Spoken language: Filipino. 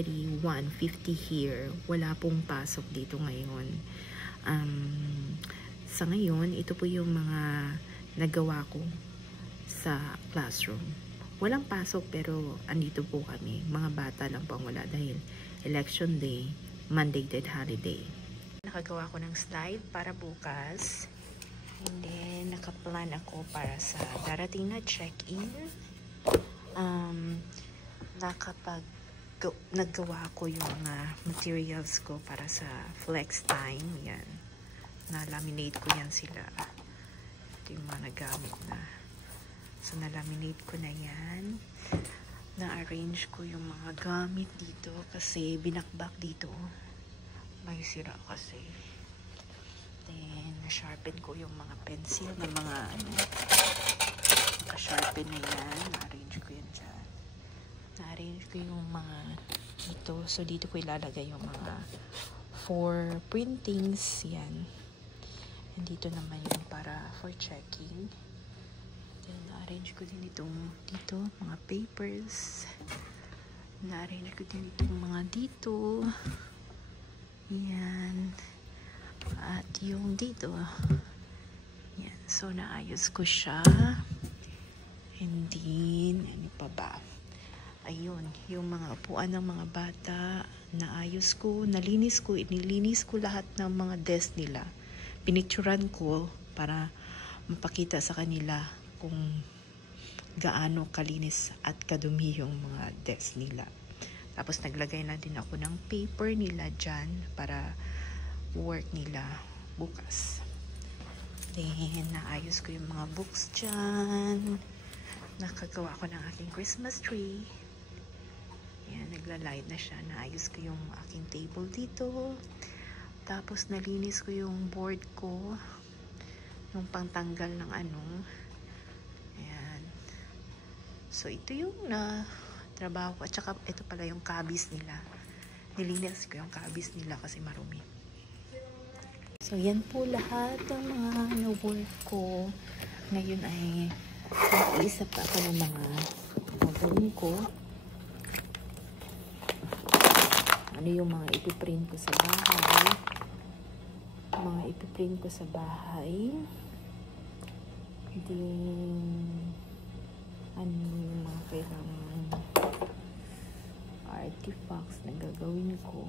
already 1:50 here. Wala pong pasok dito ngayon. Sa ngayon, ito po yung mga nagawa ko sa classroom. Walang pasok pero andito po kami. Mga bata lang po ang wala dahil election day, mandated holiday. Nakagawa ko ng slide para bukas. And then, nakaplan ako para sa darating na check-in. Naggawa ko yung materials ko para sa flex time. Yan. Na-laminate ko yan sila. Ito yung mga nagamit na. So, na-laminate ko na yan. Na-arrange ko yung mga gamit dito kasi binakbak dito. May sira kasi. Then, na-sharpen ko yung mga pencil na mga naka-sharpen na yan. Na-arrange ko yan dyan. Na-arrange ko yung mga dito. So, dito ko ilalagay yung mga for printings. Yan. And dito naman yung para for checking. Then, na-arrange ko din dito mga papers. Na-arrange ko din itong mga dito. Yan. At yung dito. Yan. So, naayos ko siya. And then, ano pa ba? Ayun. Yung mga upuan ng mga bata, naayos ko, inilinis ko lahat ng mga desk nila. Pinicturan ko para mapakita sa kanila kung gaano kalinis at kadumi yung mga desk nila. Tapos naglagay na din ako ng paper nila dyan para work nila bukas. Then, naayos ko yung mga books dyan. Nakagawa ko ng aking Christmas tree. Yan, nagla-light na siya. Naayos ko yung aking table dito. Tapos, nalinis ko yung board ko. Yung pangtanggal ng ano. Ayan. So, ito yung trabaho ko. At saka, ito pala yung cabis nila. Nilinis ko yung cabis nila kasi marumi. So, yan po lahat ng mga na-work ko. Ngayon ay nag-iisa pa ako ng mga gagawin ko. Ano yung mga ipiprint ko sa bahay. Mga ipiprint ko sa bahay. Then, ano yung mga kailangan artifacts na gagawin ko.